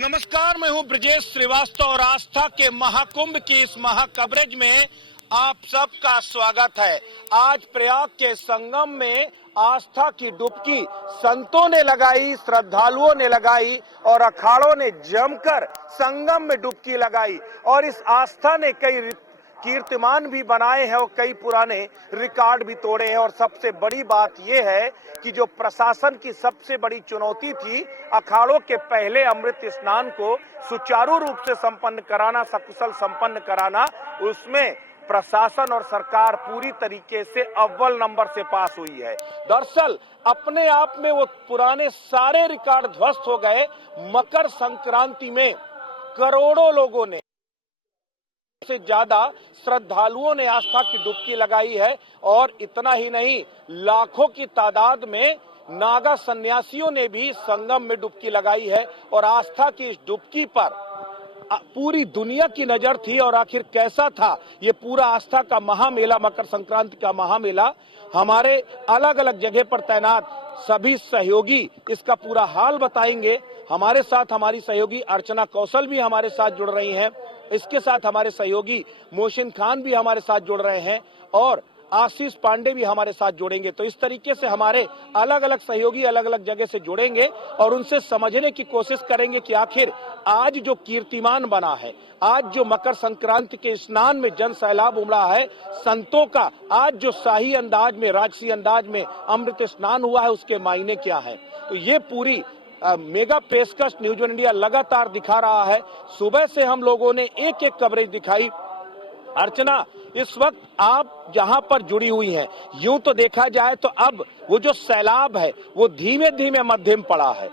नमस्कार, मैं हूं ब्रजेश श्रीवास्तव और आस्था के महाकुंभ की इस महाकवरेज में आप सबका स्वागत है। आज प्रयाग के संगम में आस्था की डुबकी संतों ने लगाई, श्रद्धालुओं ने लगाई और अखाड़ों ने जमकर संगम में डुबकी लगाई और इस आस्था ने कई कीर्तिमान भी बनाए हैं और कई पुराने रिकॉर्ड भी तोड़े हैं। और सबसे बड़ी बात यह है कि जो प्रशासन की सबसे बड़ी चुनौती थी, अखाड़ों के पहले अमृत स्नान को सुचारू रूप से संपन्न कराना, सकुशल संपन्न कराना, उसमें प्रशासन और सरकार पूरी तरीके से अव्वल नंबर से पास हुई है। दरअसल अपने आप में वो पुराने सारे रिकॉर्ड ध्वस्त हो गए। मकर संक्रांति में करोड़ों लोगों ने से ज्यादा श्रद्धालुओं ने आस्था की डुबकी लगाई है और इतना ही नहीं, लाखों की तादाद में नागा सन्यासियों ने भी संगम में डुबकी लगाई है और आस्था की इस डुबकी पर पूरी दुनिया की नजर थी। और आखिर कैसा था ये पूरा आस्था का महामेला, मकर संक्रांति का महामेला। हमारे अलग अलग जगह पर तैनात सभी सहयोगी इसका पूरा हाल बताएंगे। हमारे साथ हमारी सहयोगी अर्चना कौशल भी हमारे साथ जुड़ रही हैं, इसके साथ हमारे सहयोगी मोहसिन खान भी हमारे साथ जुड़ रहे हैं और आशीष पांडे भी हमारे साथ जुड़ेंगे। तो इस तरीके से हमारे अलग अलग सहयोगी अलग अलग जगह से जुड़ेंगे और उनसे समझने की कोशिश करेंगे कि आखिर आज जो कीर्तिमान बना है, आज जो मकर संक्रांति के स्नान में जन सैलाब उमड़ा है, संतों का आज जो शाही अंदाज में, राजसी अंदाज में अमृत स्नान हुआ है, उसके मायने क्या है। तो ये पूरी मेगा पेशकश न्यूज वन इंडिया लगातार दिखा रहा है। सुबह से हम लोगों ने एक एक कवरेज दिखाई। अर्चना, इस वक्त आप जहां पर जुड़ी हुई हैं, यूं तो देखा जाए तो अब वो जो सैलाब है वो धीमे धीमे मध्यम पड़ा है,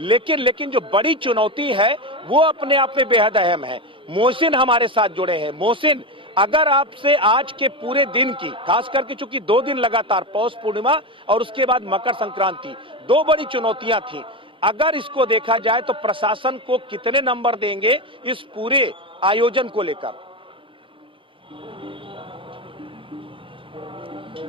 लेकिन जो बड़ी चुनौती है वो अपने आप में बेहद अहम है। मोहसिन हमारे साथ जुड़े हैं। मोहसिन, अगर आपसे आज के पूरे दिन की, खास करके चूंकि 2 दिन लगातार पौष पूर्णिमा और उसके बाद मकर संक्रांति, 2 बड़ी चुनौतियां थी, अगर इसको देखा जाए तो प्रशासन को कितने नंबर देंगे इस पूरे आयोजन को लेकर?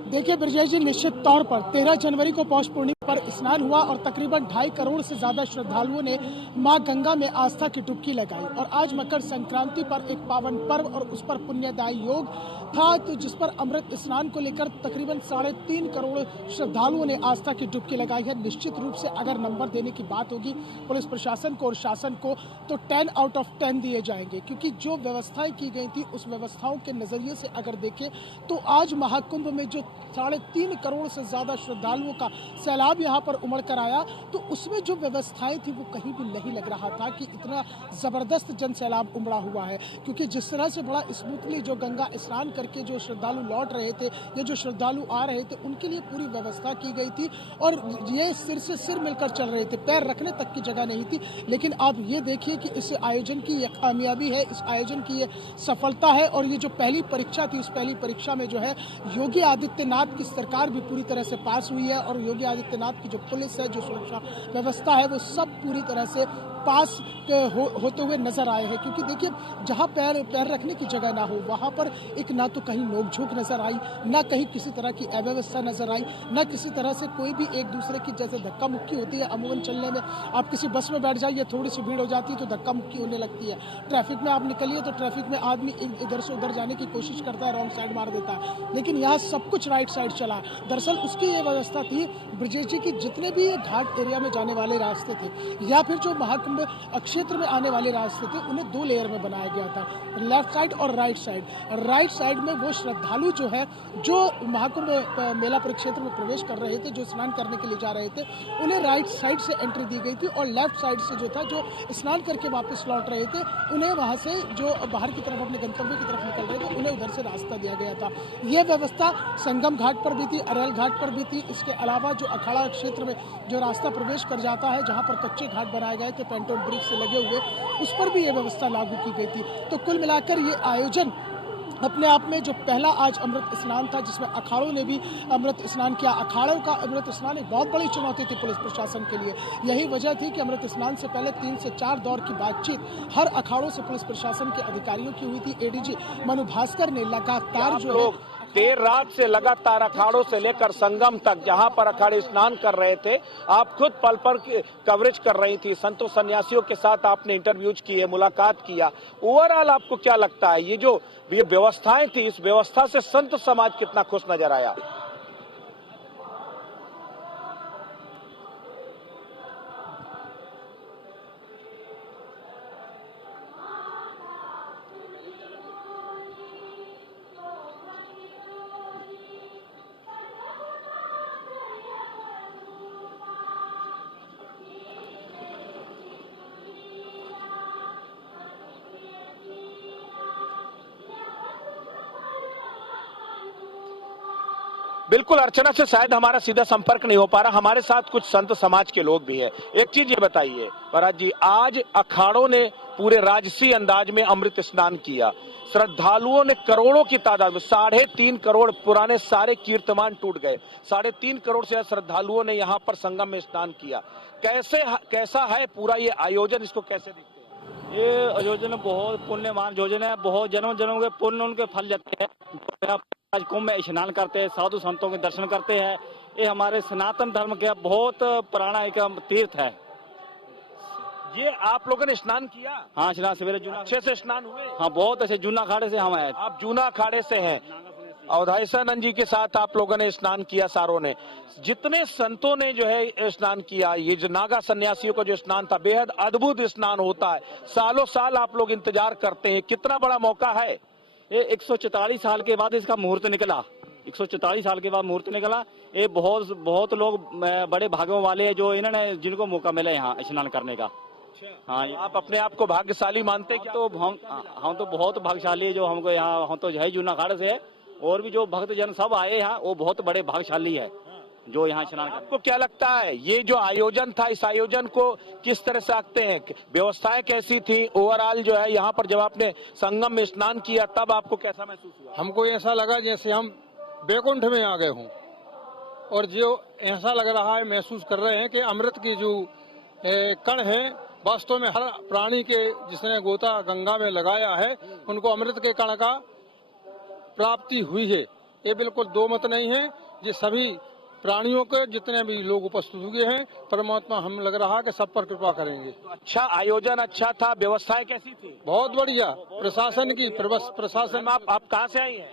देखिए ब्रजेश जी, निश्चित तौर पर 13 जनवरी को पौष पूर्णिमा पर स्नान हुआ और तकरीबन 2.5 करोड़ से ज्यादा श्रद्धालुओं ने मां गंगा में आस्था की डुबकी लगाई। और आज मकर संक्रांति पर एक पावन पर्व और उस पर पुण्यदायी योग था, तो जिस पर अमृत स्नान को लेकर तकरीबन 3.5 करोड़ श्रद्धालुओं ने आस्था की डुबकी लगाई है। निश्चित रूप से अगर नंबर देने की बात होगी पुलिस प्रशासन को और शासन को, तो 10 आउट ऑफ 10 दिए जाएंगे, क्योंकि जो व्यवस्थाएं की गई थी उस व्यवस्थाओं के नजरिए से अगर देखें तो आज महाकुंभ में जो 3.5 करोड़ से ज्यादा श्रद्धालुओं का सैलाब यहाँ पर उमड़ कर आया, तो उसमें जो व्यवस्थाएं थी वो कहीं भी नहीं लग रहा था कि इतना जबरदस्त जन सैलाब उमड़ा हुआ है। क्योंकि जिस तरह से बड़ा स्मूथली जो गंगा स्नान करके जो श्रद्धालु लौट रहे थे या जो श्रद्धालु आ रहे थे, उनके लिए पूरी व्यवस्था की गई थी और ये सिर से सिर मिलकर चल रहे थे, पैर रखने तक की जगह नहीं थी। लेकिन आप ये देखिए कि इस आयोजन की ये कामयाबी है, इस आयोजन की ये सफलता है। और ये जो पहली परीक्षा थी, उस पहली परीक्षा में जो है योगी आदित्यनाथ की सरकार भी पूरी तरह से पास हुई है और योगी आदित्यनाथ की जो पुलिस है, जो सुरक्षा व्यवस्था है, वो सब पूरी तरह से पास होते हुए नजर आए हैं। क्योंकि देखिए, जहां पैर रखने की जगह ना हो, वहां पर एक ना तो कहीं नोकझोंक नजर आई, ना कहीं किसी तरह की अव्यवस्था नजर आई, ना किसी तरह से कोई भी एक दूसरे की जैसे धक्का मुक्की होती है अमूमन चलने में। आप किसी बस में बैठ जाइए, थोड़ी सी भीड़ हो जाती है तो धक्का मुक्की होने लगती है। ट्रैफिक में आप निकलिए तो ट्रैफिक में आदमी इधर से उधर जाने की कोशिश करता है, रॉन्ग साइड मार देता है। लेकिन यहाँ सब कुछ राइट साइड चला। दरअसल उसकी ये व्यवस्था थी ब्रजेश जी की, जितने भी घाट एरिया में जाने वाले रास्ते थे या फिर जो महाकुंभ क्षेत्र में आने वाले रास्ते थे, उन्हें 2 लेयर में बनाया गया था, लेफ्ट साइड और राइट साइड। राइट साइड में वो श्रद्धालु जो है, जो महाकुंभ मेला परिक्षेत्र में प्रवेश कर रहे थे, जो स्नान करने के लिए जा रहे थे, उन्हें राइट साइड से एंट्री दी गई थी। और लेफ्ट साइड से जो था, जो स्नान करके वापस लौट रहे थे, उन्हें वहां से जो बाहर की तरफ अपने गंतव्य की तरफ निकल रहे थे, उन्हें उधर से रास्ता दिया गया था। यह व्यवस्था संगम घाट पर भी थी, अरेल घाट पर भी थी। इसके अलावा जो अखाड़ा क्षेत्र में जो रास्ता प्रवेश कर जाता है, जहां पर कच्चे घाट बनाए गए थे पेंटोन ब्रिज से लगे हुए, उस पर भी यह व्यवस्था लागू की गई थी। तो कुल मिलाकर ये आयोजन अपने आप में जो पहला आज अमृत स्नान था, जिसमें अखाड़ों ने भी अमृत स्नान किया। अखाड़ों का अमृत स्नान एक बहुत बड़ी चुनौती थी पुलिस प्रशासन के लिए। यही वजह थी कि अमृत स्नान से पहले 3 से 4 दौर की बातचीत हर अखाड़ों से पुलिस प्रशासन के अधिकारियों की हुई थी। एडीजी मनु भास्कर ने लगातार जो है देर रात से लगातार अखाड़ों से लेकर संगम तक जहां पर अखाड़े स्नान कर रहे थे, आप खुद पल पल कवरेज कर रही थी, संतों सन्यासियों के साथ आपने इंटरव्यूज किए, मुलाकात किया। ओवरऑल आपको क्या लगता है, ये व्यवस्थाएं थी, इस व्यवस्था से संत समाज कितना खुश नजर आया? बिल्कुल, अर्चना से शायद हमारा सीधा संपर्क नहीं हो पा रहा। हमारे साथ कुछ संत समाज के लोग भी हैं। एक चीज ये बताइए महाराज जी, आज अखाड़ों ने पूरे राजसी अंदाज में अमृत स्नान किया, श्रद्धालुओं ने करोड़ों की तादाद में 3.5 करोड़ पुराने सारे कीर्तमान टूट गए, 3.5 करोड़ से श्रद्धालुओं ने यहाँ पर संगम में स्नान किया। कैसा है पूरा ये आयोजन, इसको कैसे देखते हैं? ये आयोजन बहुत पुण्यमान योजना है, बहुत जन्मों जन्मों के पुण्य उनके फल जाते हैं। यहाँ आज कुंभ में स्नान करते हैं, साधु संतों के दर्शन करते हैं। ये हमारे सनातन धर्म का बहुत पुराना एक तीर्थ है। ये आप लोगों ने स्नान किया? हाँ, स्नान सवेरे जूना अच्छे से स्नान हुए? हाँ, बहुत अच्छे। जूना अखाड़े से हम आए। आप जूना अखाड़े से हैं, अवधायसानंद जी के साथ आप लोगों ने स्नान किया सारों ने। जितने संतों ने जो है स्नान किया, ये जो नागा सन्यासियों का जो स्नान था, बेहद अद्भुत स्नान होता है, सालों साल आप लोग इंतजार करते हैं, कितना बड़ा मौका है। ये 144 साल के बाद इसका मुहूर्त निकला, 144 साल के बाद मुहूर्त निकला। ये बहुत लोग बड़े भाग्यों वाले हैं जो इन्होंने जिनको मौका मिला यहाँ स्नान करने का। हाँ, आप अपने आप को भाग्यशाली मानते हैं? तो हम तो बहुत भाग्यशाली है जो हमको यहाँ, हम तो है जूना अखाड़े से, और भी जो भक्त जन सब आए यहाँ वो बहुत बड़े भाग्यशाली है जो यहाँ स्नान करते हैं। आपको क्या लगता है ये जो आयोजन था, इस आयोजन को किस तरह से आंकते हैं? व्यवस्थाएं कैसी थी ओवरऑल जो है यहाँ पर? जब आपने संगम में स्नान किया तब आपको कैसा महसूस हुआ? हमको ऐसा लगा जैसे हम बैकुंठ में आ गए हों, और जो ऐसा लग रहा है, महसूस कर रहे हैं कि अमृत की जो कण है, वास्तव में हर प्राणी के जिसने गोता गंगा में लगाया है उनको अमृत के कण का प्राप्ति हुई है। ये बिल्कुल दो मत नहीं है। ये सभी प्राणियों के जितने भी लोग उपस्थित हुए हैं, परमात्मा हम लग रहा है कि सब पर कृपा करेंगे। तो अच्छा आयोजन अच्छा था, व्यवस्थाएं कैसी थी? बहुत बढ़िया। प्रशासन की प्रशासन। आप कहाँ से आई हैं?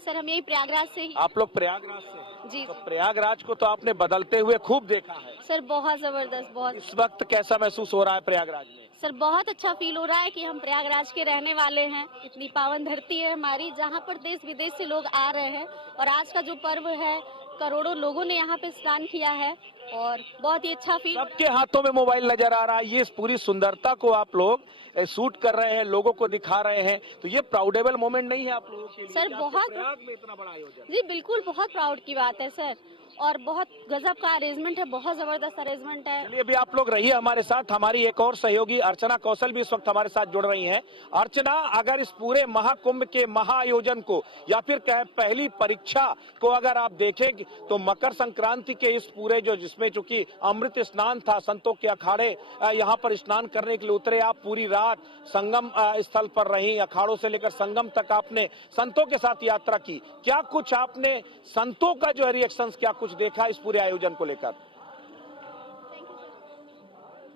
सर हम यही प्रयागराज से ही। आप लोग प्रयागराज से? जी तो प्रयागराज को तो आपने बदलते हुए खूब देखा है। सर, बहुत जबरदस्त, बहुत। इस वक्त कैसा महसूस हो रहा है प्रयागराज में? सर बहुत अच्छा फील हो रहा है कि हम प्रयागराज के रहने वाले हैं। इतनी पावन धरती है हमारी जहाँ पर देश विदेश से लोग आ रहे हैं, और आज का जो पर्व है, करोड़ों लोगों ने यहाँ पे स्नान किया है और बहुत ही अच्छा फील। सबके हाथों में मोबाइल नजर आ रहा है। ये इस पूरी सुंदरता को आप लोग शूट कर रहे हैं, लोगों को दिखा रहे हैं, तो ये प्राउडेबल मोमेंट नहीं है आप लोगों के लिए? सर बहुत, प्रयाग में इतना बड़ा आयोजन। जी बिल्कुल, बहुत प्राउड की बात है सर, और बहुत गजब का अरेंजमेंट है, बहुत जबरदस्त अरेंजमेंट है। चलिए अभी आप लोग रहिए हमारे साथ। हमारी एक और सहयोगी अर्चना कौशल भी इस वक्त हमारे साथ जुड़ रही हैं। अर्चना, अगर इस पूरे महाकुंभ के महाआयोजन को या फिर कहे पहली परीक्षा को अगर आप देखें तो मकर संक्रांति के इस पूरे जो जिसमें चूंकि अमृत स्नान था, संतों के अखाड़े यहाँ पर स्नान करने के लिए उतरे, आप पूरी रात संगम स्थल पर रही, अखाड़ों से लेकर संगम तक आपने संतों के साथ यात्रा की। क्या कुछ आपने संतों का जो है रिएक्शंस क्या कुछ देखा इस पूरे आयोजन को लेकर?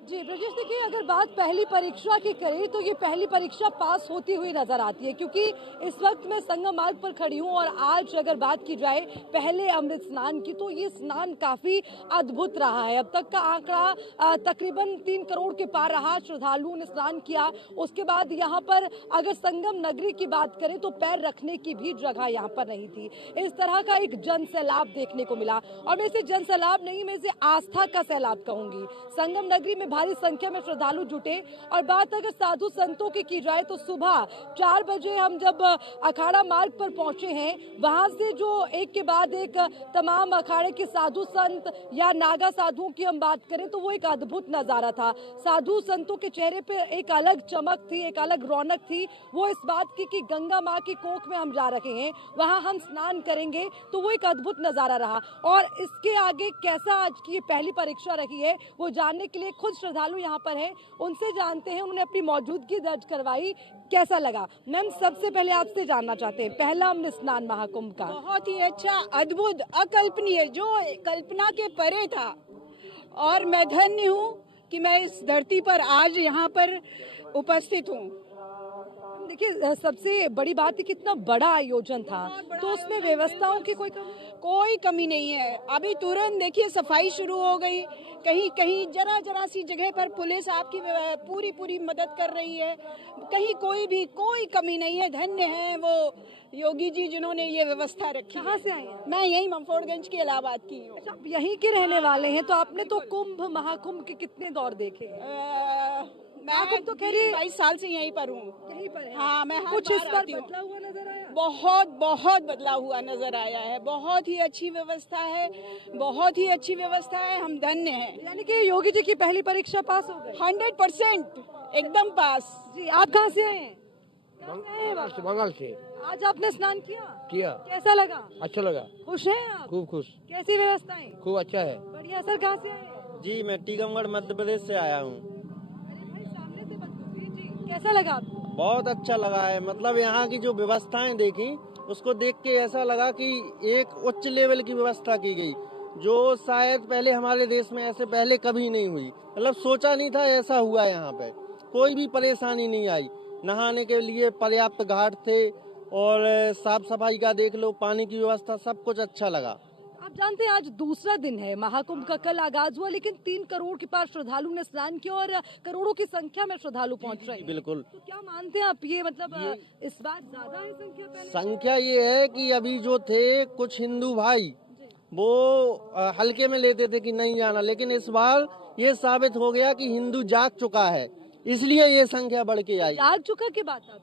जी ब्रजेश, देखिए अगर बात पहली परीक्षा की करें तो ये पहली परीक्षा पास होती हुई नजर आती है, क्योंकि इस वक्त मैं संगम मार्ग पर खड़ी हूँ और आज अगर बात की जाए पहले अमृत स्नान की तो ये स्नान काफी अद्भुत रहा है। अब तक का आंकड़ा तकरीबन 3 करोड़ के पार रहा, श्रद्धालुओं ने स्नान किया। उसके बाद यहाँ पर अगर संगम नगरी की बात करें तो पैर रखने की भी जगह यहाँ पर नहीं थी। इस तरह का एक जन सैलाब देखने को मिला, और मैं इसे जन सैलाब नहीं, मैं इसे आस्था का सैलाब कहूंगी। संगम नगरी में भारी संख्या में श्रद्धालु जुटे, और बात अगर साधु संतों की जाए तो सुबह 4 बजे हम जब अखाड़ा मार्ग पर पहुंचे हैं, वहां से जो एक के बाद एक तमाम अखाड़े के साधु संत या नागा साधुओं की हम बात करें तो वो एक अद्भुत नजारा था। साधु संतों के चेहरे पे एक अलग चमक थी, एक अलग रौनक थी। वो इस बात की कि गंगा माँ की कोख में हम जा रहे हैं, वहां हम स्नान करेंगे, तो वो एक अद्भुत नजारा रहा। और इसके आगे कैसा आज की पहली परीक्षा रही है वो जानने के लिए खुद श्रद्धालु यहाँ पर हैं, उनसे जानते हैं, उन्होंने अपनी मौजूदगी दर्ज करवाई, कैसा लगा। मैम, सबसे पहले आपसे जानना चाहते हैं पहला अमृत स्नान महाकुंभ का। बहुत ही अच्छा, अद्भुत, अकल्पनीय, जो कल्पना के परे था। और मैं धन्य हूँ कि मैं इस धरती पर आज यहाँ पर उपस्थित हूँ। देखिए, सबसे बड़ी बात है कितना बड़ा आयोजन था, तो उसमें व्यवस्थाओं की कोई कमी नहीं है। अभी तुरंत देखिए सफाई शुरू हो गई, कहीं कहीं जरा सी जगह पर पुलिस आपकी पूरी मदद कर रही है, कहीं कोई कमी नहीं है। धन्य है वो योगी जी जिन्होंने ये व्यवस्था रखी। कहाँ से आए हैं? मैं यही ममफोड़गंज के इलाहाबाद की हूँ। अच्छा, आप यहीं के रहने वाले हैं, तो आपने तो कुंभ महाकुंभ के कितने दौर देखे हैं? मैं तो कह रही 22 साल से यहीं पर हूँ। यहीं पर हैं? हाँ, मैं हर कुछ बार इस बार आती हूँ। बदला हुआ नजर आया? बहुत बदलाव हुआ नजर आया है। बहुत ही अच्छी व्यवस्था है, बहुत ही अच्छी व्यवस्था है। हम धन्य हैं। यानी कि योगी जी की पहली परीक्षा पास हो गई? 100% एकदम पास। जी, आप कहाँ से आए हैं? बंगाल से। आज आपने स्नान किया? कैसा लगा? अच्छा लगा, खुश हैं आप? खूब खुश, कैसी व्यवस्थाएं? खूब अच्छा है। बढ़िया। सर, कहाँ से आए हैं? जी, मैं टीकमगढ़ मध्य प्रदेश से आया हूँ। अरे भाई, सामने से मत घुसिए जी। कैसा लगा आपको? बहुत अच्छा लगा है। मतलब यहाँ की जो व्यवस्थाएं देखी, उसको देख के ऐसा लगा कि एक उच्च लेवल की व्यवस्था की गई, जो शायद पहले हमारे देश में ऐसे पहले कभी नहीं हुई। मतलब सोचा नहीं था ऐसा हुआ। यहाँ पे कोई भी परेशानी नहीं आई। नहाने के लिए पर्याप्त घाट थे और साफ सफाई का देख लो, पानी की व्यवस्था, सब कुछ अच्छा लगा। आप जानते हैं आज दूसरा दिन है महाकुंभ का। कल आगाज हुआ, लेकिन 3 करोड़ के पास श्रद्धालु ने स्नान किया और करोड़ों की संख्या में श्रद्धालु पहुंच रहे हैं। बिल्कुल। तो क्या मानते हैं आप, ये मतलब इस बार ज्यादा है संख्या पहले? संख्या ये है कि अभी जो थे कुछ हिंदू भाई, वो हल्के में लेते थे कि नहीं जाना, लेकिन इस बार ये साबित हो गया कि हिंदू जाग चुका है, इसलिए ये संख्या बढ़ के आई। जाग चुका की बात आप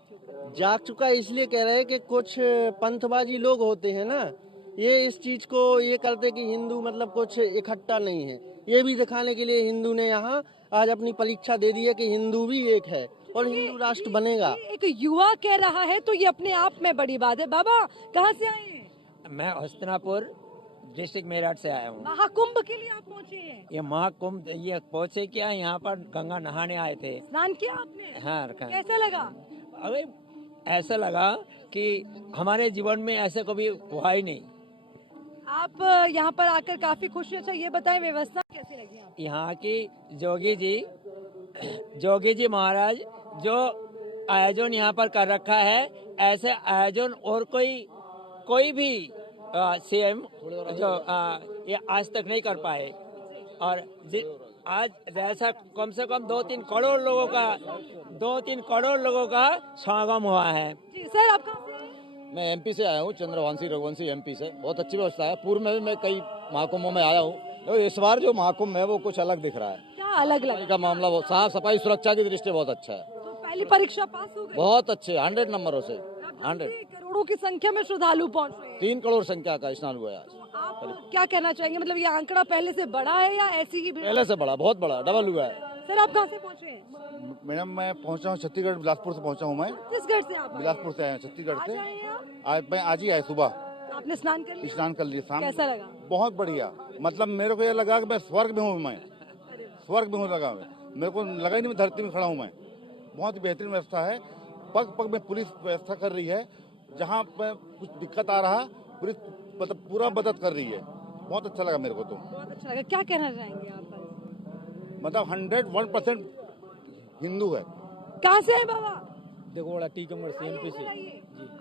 जाग चुका इसलिए कह रहे हैं कि कुछ पंथवादी लोग होते हैं ना, ये इस चीज को ये करते कि हिंदू मतलब कुछ इकट्ठा नहीं है। ये भी दिखाने के लिए हिंदू ने यहाँ आज अपनी परीक्षा दे दी है कि हिंदू भी एक है और हिंदू राष्ट्र बनेगा। एक युवा कह रहा है, तो ये अपने आप में बड़ी बात है। बाबा, कहाँ से आए हैं? मैं हस्तिनापुर डिस्ट्रिक्ट मेरठ से आया हूँ। महाकुंभ के लिए आप पहुँचे हैं? ये महाकुंभ ये पहुँचे क्या, यहाँ पर गंगा नहाने आए थे। स्नान किया आपने? हाँ। कैसा लगा? अरे ऐसा लगा कि हमारे जीवन में ऐसे कभी हुआ ही नहीं। आप यहाँ पर आकर काफी खुश हैं। अच्छा, ये बताएं व्यवस्था कैसी लगी आपको? यहाँ की जोगी जी महाराज जो आयोजन यहाँ पर कर रखा है, ऐसे आयोजन और कोई भी सीएम जो ये आज तक नहीं कर पाए। और आज जैसा कम से कम 2-3 करोड़ लोगों का समागम हुआ है। जी सर, आप कहाँ से आए? मैं एमपी से आया हूँ, चंद्रवंशी रघुवंशी एमपी से। बहुत अच्छी व्यवस्था है। पूर्व में भी मैं कई महाकुंभों में आया हूँ, तो इस बार जो महाकुंभ है वो कुछ अलग दिख रहा है। क्या अलग लगा? का मामला वो साफ सफाई सुरक्षा की दृष्टि बहुत अच्छा है। तो पहली परीक्षा पास हो गई? बहुत अच्छे 100 नंबरों से। 100 करोड़ों की संख्या में श्रद्धालु पहुँच रहे हैं। 3 करोड़ संख्या का स्नान हुआ है आज। आप क्या कहना चाहेंगे, मतलब ये आंकड़ा पहले से बड़ा है या ऐसी ही? पहले से बड़ा, बहुत बड़ा, डबल हुआ है। सर, आप कहाँ से पहुँचे हैं? मैडम, मैं पहुंचा हूँ छत्तीसगढ़, बिलासपुर से पहुंचा हूँ मैं। छत्तीसगढ़ से आप? बिलासपुर से आया हूँ, छत्तीसगढ़ से। आज आज ही आया सुबह। आपने स्नान कर लिया? स्नान कर लिया शाम। कैसा लगा? बहुत बढ़िया। मतलब मेरे को ये लगा कि मैं स्वर्ग में हूँ। मैं स्वर्ग में हूँ लगा। मेरे को लगा ही नहीं मैं धरती में खड़ा हूँ। मैं बहुत ही बेहतरीन व्यवस्था है। पग पग में पुलिस व्यवस्था कर रही है। जहाँ पे कुछ दिक्कत आ रहा, पुलिस मतलब पूरा मदद कर रही है। बहुत अच्छा लगा मेरे को तो। बहुत अच्छा लगा। क्या कहना चाहेंगे आप? मतलब 101% हिंदू है। कहाँ से है बाबा? देखो टीकमगढ़ से, एमपी से।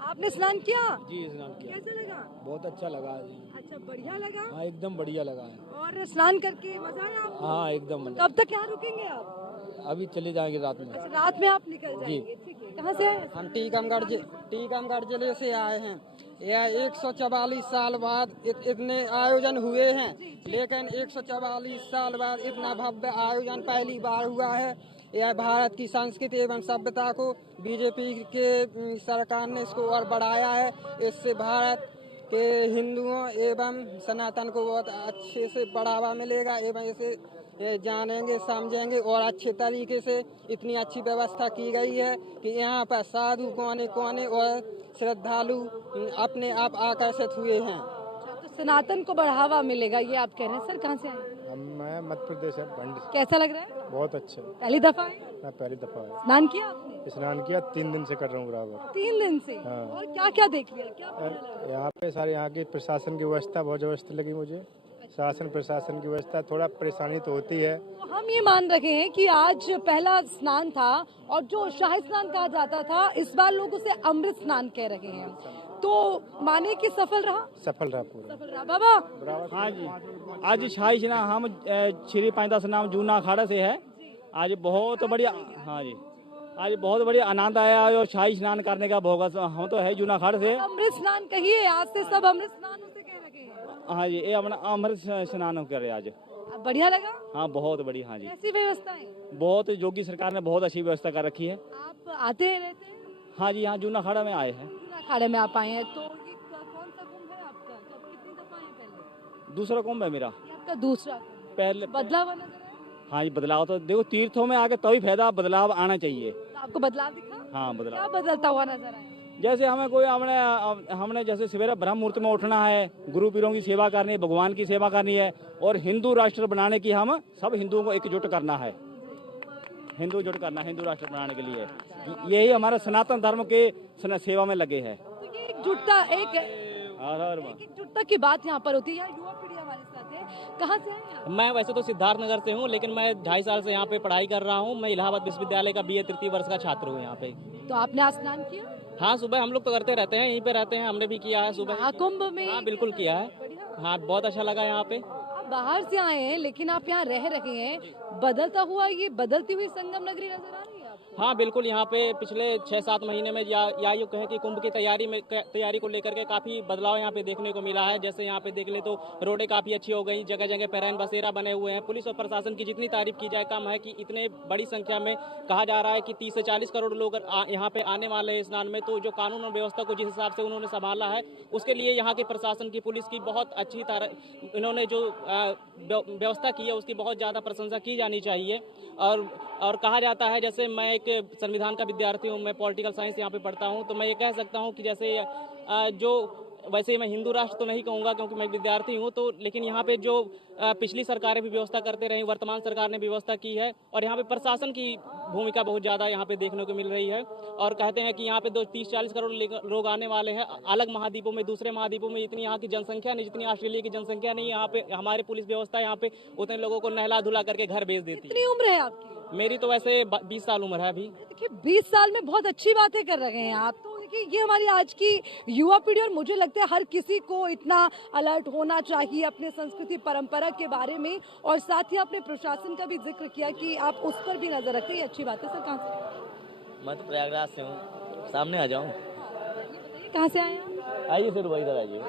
आपने स्नान किया? जी, स्नान किया। कैसा लगा? बहुत अच्छा लगा। अच्छा, बढ़िया लगा? हाँ, एकदम बढ़िया लगा है। और स्नान करके मजा आया आपको? हाँ, एकदम मजा। कब तक यहाँ रुकेंगे आप? अभी चले जाएंगे रात में। अच्छा, रात में आप निकल जाएंगे। ठीक है। कहाँ से आए? हम टीकमगढ़ जिले से आए हैं। यह 144 साल बाद इतने आयोजन हुए हैं, लेकिन 144 साल बाद इतना भव्य आयोजन पहली बार हुआ है। यह भारत की संस्कृति एवं सभ्यता को बीजेपी के सरकार ने इसको और बढ़ाया है। इससे भारत के हिंदुओं एवं सनातन को बहुत अच्छे से बढ़ावा मिलेगा एवं इसे जानेंगे, समझेंगे और अच्छे तरीके से। इतनी अच्छी व्यवस्था की गई है कि यहाँ पर साधु कोने कोने और श्रद्धालु अपने आप आकर्षित हुए हैं। तो सनातन को बढ़ावा मिलेगा, ये आप कह रहे हैं। सर, कहाँ से आए? मैं मध्य प्रदेश है भिंड। कैसा लग रहा है? बहुत अच्छा। पहली दफा है? मैं पहली दफा है। स्नान किया आपने? स्नान किया, 3 दिन से कर रहा हूँ बराबर। 3 दिन से? हाँ। और क्या क्या देख लिया? क्या बढ़िया लगा? यहाँ पे सारे यहाँ की प्रशासन की व्यवस्था बहुत जबरदस्त लगी मुझे। शासन प्रशासन की व्यवस्था, थोड़ा परेशानी तो होती है। तो हम ये मान रखे हैं कि आज पहला स्नान था और जो शाही स्नान कहा जाता था, इस बार लोग उसे अमृत स्नान कह रहे हैं, तो माने कि सफल रहा? सफल रहा पूरा। सफल रहा। बाबा हाँ जी, आज शाही स्नान हम श्री पांचदास नाम जूना अखाड़ा से है। आज बहुत बढ़िया, हाँ जी, आज बहुत बढ़िया आनंद आया और शाही स्नान करने का भोग। हम तो है जूना अखाड़ा से। अमृत स्नान कहिए, आज से सब अमृत स्नान उसे कह रहे हैं। हाँ जी, ये अपना अमृत स्नान करे आज। बढ़िया लगा? हाँ बहुत बढ़िया। हाँ जी, कैसी व्यवस्था है? बहुत, योगी सरकार ने बहुत अच्छी व्यवस्था कर रखी है। आप आते हैं रहते हैं? हाँ जी, यहाँ जूना अखाड़ा में आए हैं। अखाड़े में आप आए हैं, तो ये कौन सा कुंभ है आपका? जब कितनी दफा है पहले? दूसरा कुंभ है मेरा। ये आपका दूसरा कुंभ। पहले बदलाव नजर आया? हाँ जी, बदलाव तो देखो, तीर्थों में आके तभी फायदा, बदलाव आना चाहिए। तो आपको बदलाव दिखा? हाँ बदलाव। क्या बदलता हुआ नजर आया? जैसे हमें कोई हमने जैसे सवेरे ब्रह्म मुहूर्त में उठना है, गुरु पीरों की सेवा करनी है, भगवान की सेवा करनी है, और हिंदू राष्ट्र बनाने की हम सब हिंदुओं को एकजुट करना है। हिंदू राष्ट्र बनाने के लिए यही हमारा सनातन धर्म के सेवा में लगे हैं। तो ये एकजुटता एकजुटता की बात यहाँ पर होती है। युवा पीढ़ी हमारे साथ है। कहाँ से हैं आप? मैं वैसे तो सिद्धार्थनगर से हूँ, लेकिन मैं 2.5 साल से यहाँ पे पढ़ाई कर रहा हूँ। मैं इलाहाबाद विश्वविद्यालय का BA तृतीय वर्ष का छात्र हूँ यहाँ पे। तो आपने आज स्नान किया? हाँ, सुबह हम लोग तो करते रहते हैं, यहीं पे रहते हैं, हमने भी किया है सुबह। महाकुंभ में? हाँ बिल्कुल किया है। हाँ, बहुत अच्छा लगा यहाँ पे। आप बाहर से आए हैं लेकिन आप यहाँ रह रहे हैं, बदलता हुआ ये बदलती हुई संगम नगरी नजर आ रही है आपको? हाँ बिल्कुल, यहाँ पे पिछले 6-7 महीने में या यूँ कहें कि कुंभ की तैयारी को लेकर के काफ़ी बदलाव यहाँ पे देखने को मिला है। जैसे यहाँ पे देख ले तो रोडें काफ़ी अच्छी हो गई, जगह जगह पैरैन बसेरा बने हुए हैं। पुलिस और प्रशासन की जितनी तारीफ की जाए कम है कि इतने बड़ी संख्या में कहा जा रहा है कि 30 से 40 करोड़ लोग यहाँ पे आने वाले हैं स्नान में। तो जो कानून और व्यवस्था को जिस हिसाब से उन्होंने संभाला है, उसके लिए यहाँ के प्रशासन की, पुलिस की बहुत अच्छी इन्होंने जो व्यवस्था की है उसकी बहुत ज़्यादा प्रशंसा की जानी चाहिए। और कहा जाता है, जैसे मैं एक संविधान का विद्यार्थी हूँ, मैं पॉलिटिकल साइंस यहाँ पे पढ़ता हूँ, तो मैं ये कह सकता हूँ कि जैसे जो वैसे मैं हिंदू राष्ट्र तो नहीं कहूँगा क्योंकि मैं विद्यार्थी हूँ, तो लेकिन यहाँ पे जो पिछली सरकारें भी व्यवस्था करते रही, वर्तमान सरकार ने व्यवस्था की है, और यहाँ पे प्रशासन की भूमिका बहुत ज़्यादा यहाँ पे देखने को मिल रही है। और कहते हैं कि यहाँ पे 30-40 करोड़ लोग आने वाले हैं। अलग महाद्वीपों में, दूसरे महाद्वीपों में इतनी यहाँ की जनसंख्या नहीं, जितनी ऑस्ट्रेलिया की जनसंख्या नहीं। यहाँ पे हमारे पुलिस व्यवस्था यहाँ पे उतने लोगों को नहला धुला करके घर भेज देती है। कितनी उम्र है आपकी? मेरी तो वैसे 20 साल उम्र है अभी। देखिए 20 साल में बहुत अच्छी बातें कर रहे हैं आप। तो देखिए ये हमारी आज की युवा पीढ़ी, और मुझे लगता है हर किसी को इतना अलर्ट होना चाहिए अपने संस्कृति परंपरा के बारे में। और साथ ही आपने प्रशासन का भी जिक्र किया कि आप उस पर भी नजर रखते हैं, अच्छी बात है। सर कहाँ से? मैं तो प्रयागराज से हूँ, सामने आ जाऊँ? कहाँ से आए हैं? आइए सर, भाई इधर आइए।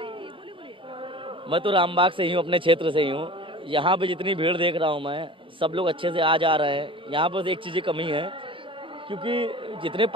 मैं तो रामबाग से ही हूँ, अपने क्षेत्र से ही हूँ। यहाँ पे जितनी भीड़ देख रहा हूँ मैं, सब लोग अच्छे से आ जा रहे हैं। यहाँ पर एक चीज़ की कमी है, क्योंकि जितने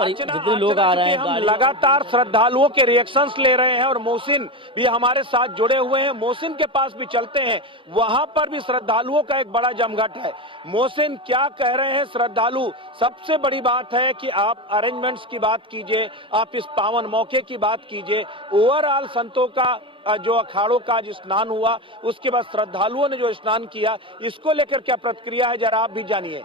लोग आ रहे हैं, हम लगातार श्रद्धालुओं के रिएक्शंस ले रहे हैं और मोहसिन भी हमारे साथ जुड़े हुए हैं। मोहसिन के पास भी चलते हैं, वहां पर भी श्रद्धालुओं का एक बड़ा जमघट है। मोहसिन क्या कह रहे हैं श्रद्धालु? सबसे बड़ी बात है कि आप अरेंजमेंट्स की बात कीजिए, आप इस पावन मौके की बात कीजिए, ओवरऑल संतों का जो अखाड़ों का जो स्नान हुआ, उसके बाद श्रद्धालुओं ने जो स्नान किया, इसको लेकर क्या प्रतिक्रिया है, जरा आप भी जानिए।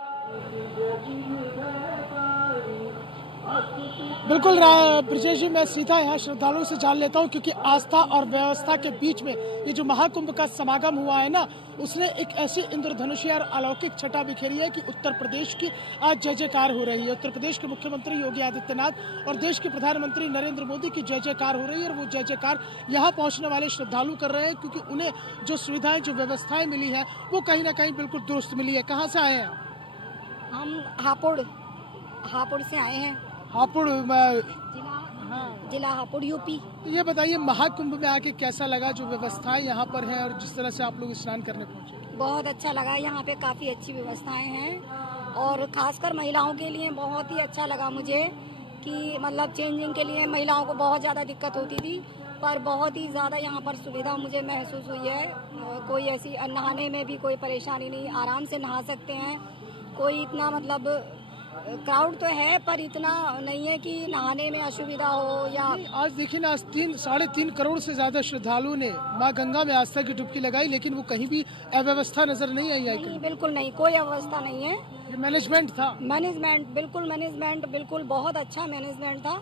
बिल्कुल ब्रिजेश जी, मैं सीधा यहाँ श्रद्धालुओं से जान लेता हूँ, क्योंकि आस्था और व्यवस्था के बीच में ये जो महाकुंभ का समागम हुआ है ना, उसने एक ऐसी इंद्रधनुषी और अलौकिक छटा बिखेरी है कि उत्तर प्रदेश की आज जय जयकार हो रही है। उत्तर प्रदेश के मुख्यमंत्री योगी आदित्यनाथ और देश के प्रधानमंत्री नरेंद्र मोदी की जय जयकार हो रही है। और वो जय जयकार यहाँ पहुँचने वाले श्रद्धालु कर रहे हैं, क्योंकि उन्हें जो सुविधाएं, जो व्यवस्थाएं मिली है, वो कहीं ना कहीं बिल्कुल दुरुस्त मिली है। कहाँ से आए हैं? हम हापुड़ से आए हैं। हापुड़ जिला हापुड़, यूपी। तो ये बताइए, महाकुंभ में आके कैसा लगा, जो व्यवस्थाएं यहाँ पर हैं और जिस तरह से आप लोग स्नान करने पहुँचे? बहुत अच्छा लगा। यहाँ पे काफ़ी अच्छी व्यवस्थाएं हैं, और खासकर महिलाओं के लिए बहुत ही अच्छा लगा मुझे कि मतलब चेंजिंग के लिए महिलाओं को बहुत ज़्यादा दिक्कत होती थी, पर बहुत ही ज़्यादा यहाँ पर सुविधा मुझे महसूस हुई है। कोई ऐसी नहाने में भी कोई परेशानी नहीं, आराम से नहा सकते हैं। कोई इतना मतलब क्राउड तो है पर इतना नहीं है कि नहाने में असुविधा हो या आज देखिए ना, आज 3.5 करोड़ से ज्यादा श्रद्धालुओं ने मां गंगा में आस्था की डुबकी लगाई, लेकिन वो कहीं भी अव्यवस्था नजर नहीं आई। नहीं, बिल्कुल नहीं, कोई अवस्था नहीं है। ये मैनेजमेंट था, मैनेजमेंट बिल्कुल बहुत अच्छा मैनेजमेंट था।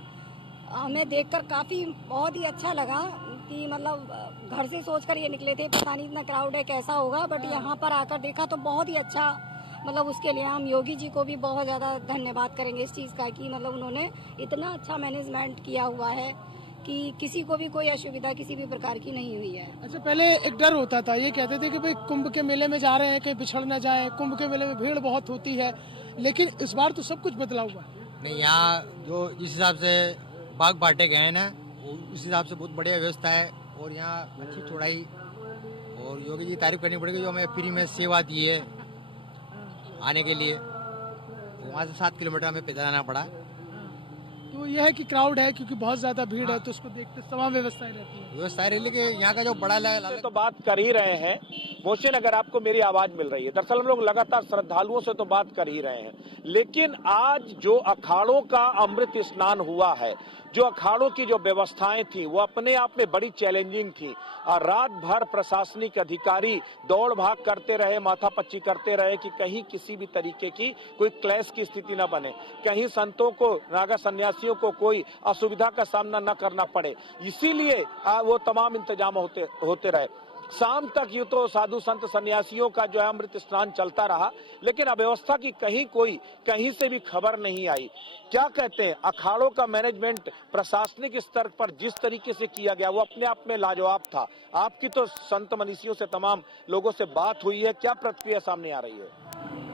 हमें देखकर काफ़ी बहुत ही अच्छा लगा कि मतलब घर से सोचकर ये निकले थे, पता नहीं इतना क्राउड है कैसा होगा, बट यहाँ पर आकर देखा तो बहुत ही अच्छा। मतलब उसके लिए हम योगी जी को भी बहुत ज़्यादा धन्यवाद करेंगे इस चीज़ का कि मतलब उन्होंने इतना अच्छा मैनेजमेंट किया हुआ है कि किसी को भी कोई असुविधा किसी भी प्रकार की नहीं हुई है। अच्छा, पहले एक डर होता था, ये कहते थे कि भाई कुंभ के मेले में जा रहे हैं कहीं बिछड़ ना जाए, कुंभ के मेले में भीड़ बहुत होती है, लेकिन इस बार तो सब कुछ बदला हुआ है। नहीं, यहाँ जो जिस हिसाब से बाग बांटे गए हैं ना, उस हिसाब से बहुत बढ़िया व्यवस्था है और यहाँ अच्छी चौड़ाई, और योगी जी तारीफ करनी पड़ेगी जो हमें फ्री में सेवा दी है आने के लिए। वहाँ से 7 किलोमीटर हमें पैदल आना पड़ा। तो यह है कि क्राउड है क्योंकि बहुत ज्यादा भीड़ है, तो उसको देखते तमाम व्यवस्थाएं रहती है। व्यवस्थाएं रही, लेकिन यहाँ का जो बड़ा तो बात कर ही रहे हैं मोहसिन, अगर आपको मेरी आवाज मिल रही है, दरअसल हम लोग लगातार श्रद्धालुओं से तो बात कर ही रहे हैं, लेकिन आज जो अखाड़ों का अमृत स्नान हुआ है, जो अखाड़ों की जो व्यवस्थाएं थी वो अपने आप में बड़ी चैलेंजिंग थी। और रात भर प्रशासनिक अधिकारी दौड़ भाग करते रहे, माथापच्ची करते रहे कि कहीं किसी भी तरीके की कोई क्लैश की स्थिति न बने, कहीं संतों को, नागा सन्यासियों को कोई असुविधा का सामना न करना पड़े, इसीलिए वो तमाम इंतजाम होते रहे। शाम तक यूं तो साधु संत सन्यासियों का जो है अमृत स्नान चलता रहा, लेकिन अव्यवस्था की कहीं से भी खबर नहीं आई। क्या कहते हैं, अखाड़ों का मैनेजमेंट प्रशासनिक स्तर पर जिस तरीके से किया गया वो अपने आप में लाजवाब था। आपकी तो संत मनीषियों से, तमाम लोगों से बात हुई है, क्या प्रतिक्रिया सामने आ रही है?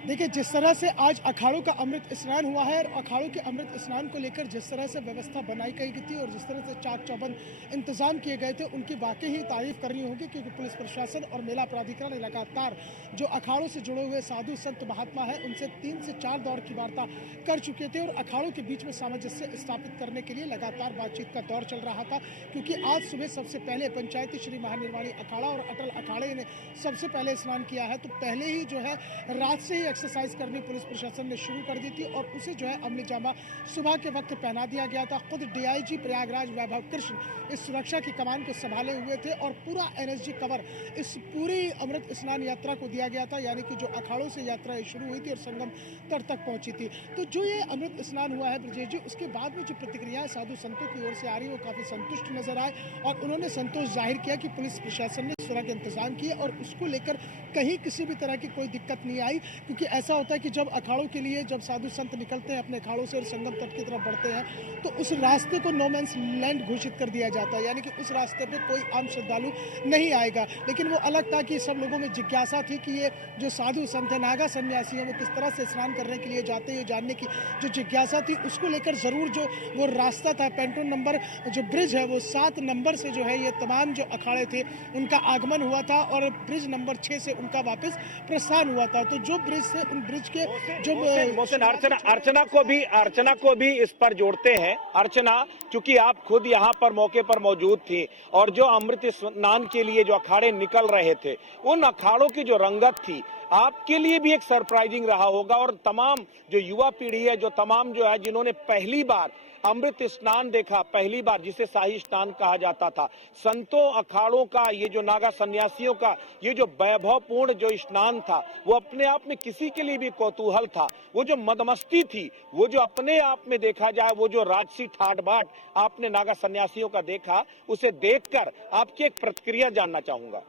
देखिए, जिस तरह से आज अखाड़ों का अमृत स्नान हुआ है और अखाड़ों के अमृत स्नान को लेकर जिस तरह से व्यवस्था बनाई गई थी और जिस तरह से चाक चौबंद इंतजाम किए गए थे, उनकी वाकई ही तारीफ करनी होगी, क्योंकि पुलिस प्रशासन और मेला प्राधिकरण लगातार जो अखाड़ों से जुड़े हुए साधु संत महात्मा है उनसे 3 से 4 दौर की वार्ता कर चुके थे और अखाड़ों के बीच में सामंजस्य स्थापित करने के लिए लगातार बातचीत का दौर चल रहा था। क्योंकि आज सुबह सबसे पहले पंचायती श्री महानिर्वाणी अखाड़ा और अटल अखाड़े ने सबसे पहले स्नान किया है, तो पहले ही जो है रात से ही एक्सरसाइज करनी पुलिस प्रशासन ने शुरू कर दी थी और उसे जो है अमली जामा सुबह के वक्त पहना दिया गया था। खुद डीआईजी प्रयागराज वैभव कृष्ण इस सुरक्षा की कमान को संभाले हुए थे और पूरा एनएसजी कवर इस पूरी अमृत स्नान यात्रा को दिया गया था, यानी कि जो अखाड़ों से यात्रा शुरू हुई थी और संगम तट तक पहुंची थी। तो जो ये अमृत स्नान हुआ है ब्रजेश जी, उसके बाद में जो प्रतिक्रियाएं साधु संतों की ओर से आ रही है वो काफी संतुष्ट नजर आए और उन्होंने संतोष जाहिर किया कि पुलिस प्रशासन ने इस तरह के इंतजाम किए और उसको लेकर कहीं किसी भी तरह की कोई दिक्कत नहीं आई। क्योंकि ऐसा होता है कि जब अखाड़ों के लिए जब साधु संत निकलते हैं अपने अखाड़ों से संगम तट की तरफ बढ़ते हैं तो उस रास्ते को नो मैंस लैंड घोषित कर दिया जाता है, यानी कि उस रास्ते पे कोई आम श्रद्धालु नहीं आएगा। लेकिन वो अलग था कि सब लोगों में जिज्ञासा थी कि ये जो साधु संत है, नागा सन्यासी है, वो किस तरह से स्नान करने के लिए जाते हैं, जानने की जो जिज्ञासा थी उसको लेकर जरूर जो वो रास्ता था, पेंटोन नंबर जो ब्रिज है वो 7 नंबर से जो है ये तमाम जो अखाड़े थे उनका आगमन हुआ था और ब्रिज नंबर 6 से उनका वापस प्रस्थान हुआ था। तो जो ब्रिज से उन ब्रिज के जो मोहसिन, अर्चना को भी इस पर जोड़ते हैं। अर्चना, क्योंकि आप खुद यहाँ पर मौके पर मौजूद थी और जो अमृत स्नान के लिए जो अखाड़े निकल रहे थे उन अखाड़ों की जो रंगत थी आपके लिए भी एक सरप्राइजिंग रहा होगा और तमाम जो युवा पीढ़ी है, जो तमाम जो है जिन्होंने पहली बार अमृत स्नान देखा, पहली बार जिसे शाही स्नान कहा जाता था, संतों अखाड़ों का ये जो नागा सन्यासियों का ये जो वैभवपूर्ण जो स्नान था वो अपने आप में किसी के लिए भी कौतूहल था। वो जो मदमस्ती थी, वो जो अपने आप में देखा जाए वो जो राजसी ठाट बाट आपने नागा सन्यासियों का देखा, उसे देखकर आपकी एक प्रतिक्रिया जानना चाहूंगा।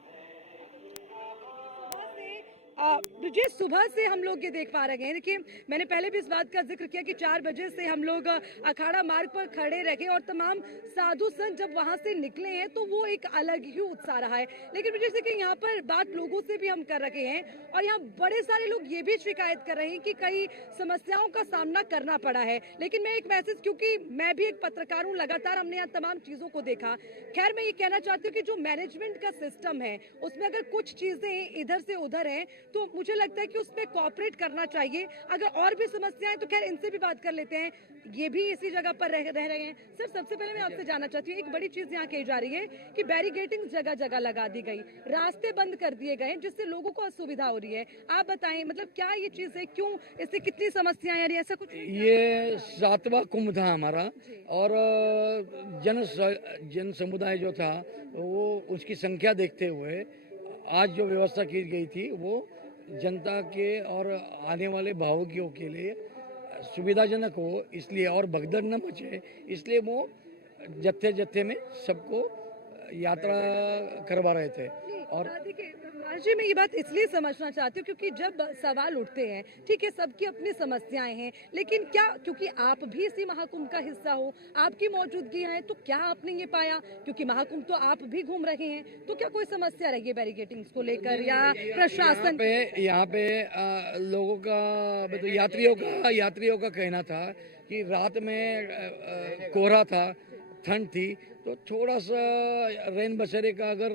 ब्रजेश, सुबह से हम लोग ये देख पा रहे हैं। देखिए, मैंने पहले भी इस बात का जिक्र किया कि 4 बजे से हम लोग अखाड़ा मार्ग पर खड़े रहे और तमाम साधु संत जब वहां से निकले हैं तो वो एक अलग ही उत्साह रहा है। लेकिन ब्रजेश देखिए, यहाँ पर बात लोगों से भी हम कर रखे हैं और यहाँ बड़े सारे लोग ये भी शिकायत कर रहे हैं कि कई समस्याओं का सामना करना पड़ा है। लेकिन मैं एक मैसेज, क्योंकि मैं भी एक पत्रकार हूँ, लगातार हमने यहाँ तमाम चीजों को देखा। खैर, मैं ये कहना चाहती हूँ कि जो मैनेजमेंट का सिस्टम है उसमें अगर कुछ चीजें इधर से उधर हैं तो मुझे लगता है कि उसमें कोऑपरेट करना चाहिए। अगर और भी समस्याएं तो खैर इनसे भी बात कर लेते हैं, ये भी इसी जगह पर रह रहे हैं। सर, सबसे पहले मैं आपसे जानना चाहती हूँ, एक बड़ी चीज यहाँ कही जा रही है कि बैरिकेडिंग जगह जगह लगा दी गई, रास्ते बंद कर दिए गए, जिससे लोगों को असुविधा हो रही है। आप बताएं, मतलब क्या ये चीज है, क्यों, इससे कितनी समस्याएं आ रही है, ऐसा कुछ? ये 7वां कुंभ था हमारा, और जन समुदाय जो था वो उसकी संख्या देखते हुए आज जो व्यवस्था की गई थी वो जनता के और आने वाले भावुकों के लिए सुविधाजनक हो, इसलिए, और भगदड़ न मचे इसलिए वो जत्थे जत्थे में सबको यात्रा करवा रहे थे। और देखिए जी, मैं ये बात इसलिए समझना चाहती हूँ क्योंकि जब सवाल उठते हैं, ठीक है, सबकी अपनी समस्याएं हैं, लेकिन क्या, क्योंकि आप भी इसी महाकुंभ का हिस्सा हो, आपकी मौजूदगी है, तो क्या आपने ये पाया, क्योंकि महाकुंभ तो आप भी घूम रहे हैं, तो क्या कोई समस्या रही है बैरिकेडिंग को लेकर या प्रशासन? यहाँ पे लोगों का, मतलब यात्रियों का कहना था कि रात में कोहरा था, ठंड थी, तो थोड़ा सा रैन बसेरे का अगर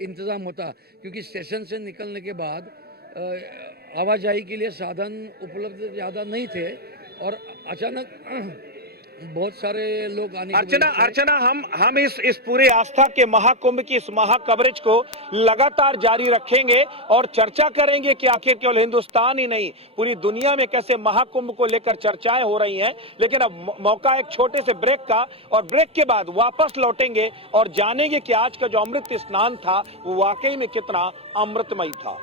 इंतज़ाम होता, क्योंकि स्टेशन से निकलने के बाद आवाजाही के लिए साधन उपलब्ध ज़्यादा नहीं थे और अचानक बहुत सारे लोग आने। अर्चना, हम इस पूरे आस्था के महाकुंभ की इस महा कवरेज को लगातार जारी रखेंगे और चर्चा करेंगे कि आखिर केवल हिंदुस्तान ही नहीं, पूरी दुनिया में कैसे महाकुंभ को लेकर चर्चाएं हो रही हैं। लेकिन अब मौका एक छोटे से ब्रेक का, और ब्रेक के बाद वापस लौटेंगे और जानेंगे कि आज का जो अमृत स्नान था वो वाकई में कितना अमृतमयी था।